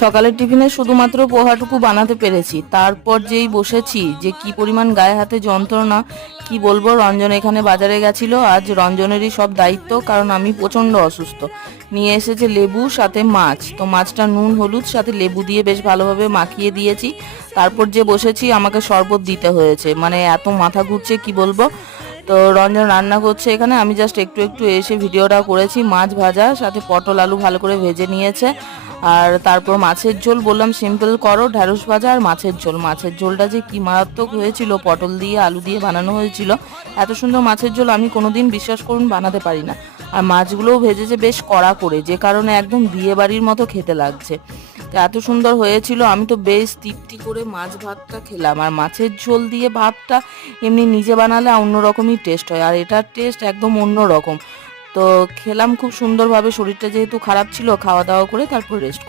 সকালের টিফিনে শুধুমাত্র পোহাটুকু বানাতে পেরেছি, তারপর যেই বসেছি যে কি পরিমাণ গায়ে হাতে যন্ত্রণা কি বলবো। রঞ্জন এখানে বাজারে গেছিল, আজ রঞ্জনেরই সব দায়িত্ব, কারণ আমি প্রচণ্ড অসুস্থ। নিয়ে এসেছে লেবু সাথে মাছ, তো মাছটা নুন হলুদ সাথে লেবু দিয়ে বেশ ভালোভাবে মাখিয়ে দিয়েছি। তারপর যে বসেছি আমাকে শরবত দিতে হয়েছে, মানে এত মাথা ঘুরছে কি বলবো। তো রঞ্জন রান্না করছে এখানে, আমি জাস্ট একটু একটু এসে ভিডিওটা করেছি। মাছ ভাজা সাথে পটল আলু ভালো করে ভেজে নিয়েছে। আর তারপর মাছের ঝোল, বললাম সিম্পল করো, ঢ্যাঁড়স ভাজা আর মাছের ঝোল। মাছের ঝোলটা যে কি মারাত্মক হয়েছিল, পটল দিয়ে আলু দিয়ে বানানো হয়েছিল। এত সুন্দর মাছের ঝোল আমি কোনোদিন, বিশ্বাস করুন, বানাতে পারি না। আর মাছগুলোও ভেজেছে বেশ কড়া করে, যে কারণে একদম বিয়ে বাড়ির মতো খেতে লাগছে। তো এত সুন্দর হয়েছিল, আমি তো বেশ তৃপ্তি করে মাছ ভাতটা খেলাম। আর মাছের ঝোল দিয়ে ভাতটা এমনি নিজে বানালে অন্যরকমই টেস্ট হয়, আর এটার টেস্ট একদম অন্য রকম। তো খেলাম খুব সুন্দরভাবে, শরীরটা যেহেতু খারাপ ছিল, খাওয়া দাওয়া করে তারপর রেস্ট